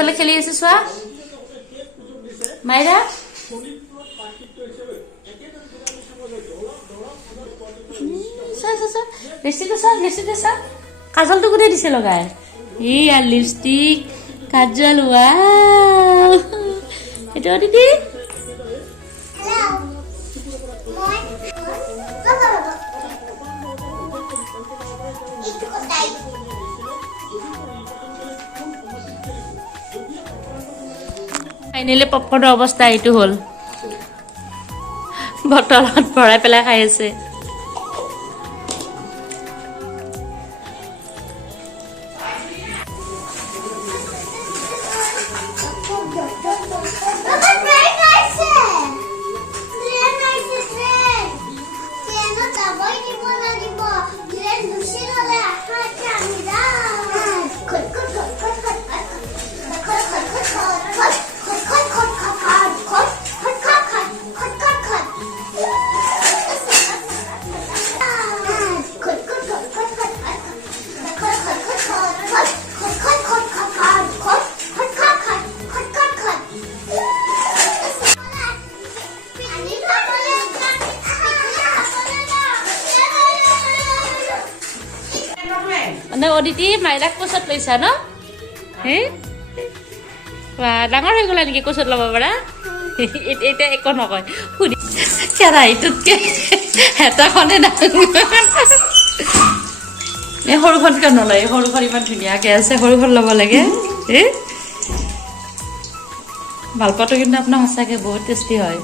এইফালে খেলি আছে চোৱা মাইৰা বেছি কাজলটো কোনে দিছে লগাই এইয়া লিপষ্টিক কাজল ৱাও এইটো দিদি ফাইনেলি পপকৰ্নৰ অৱস্থা এইটো হ'ল বটলত ভৰাই পেলাই খাই আছে মানে অদিতি মাইৰাক কোচত লৈছা ন হে ডাঙৰ হৈ গ'লা নেকি কোচত ল'ব পাৰা এতিয়া একো নকয় সুধি কেৰাহীটোতকে হেতাখনে ডাঙৰ এই সৰুখন কিয় নলয় সৰুখন ইমান ধুনীয়াকৈ আছে সৰুখন ল'ব লাগে মালপোৱাটো কিন্তু আপোনাৰ সঁচাকৈ বহুত টেষ্টি হয়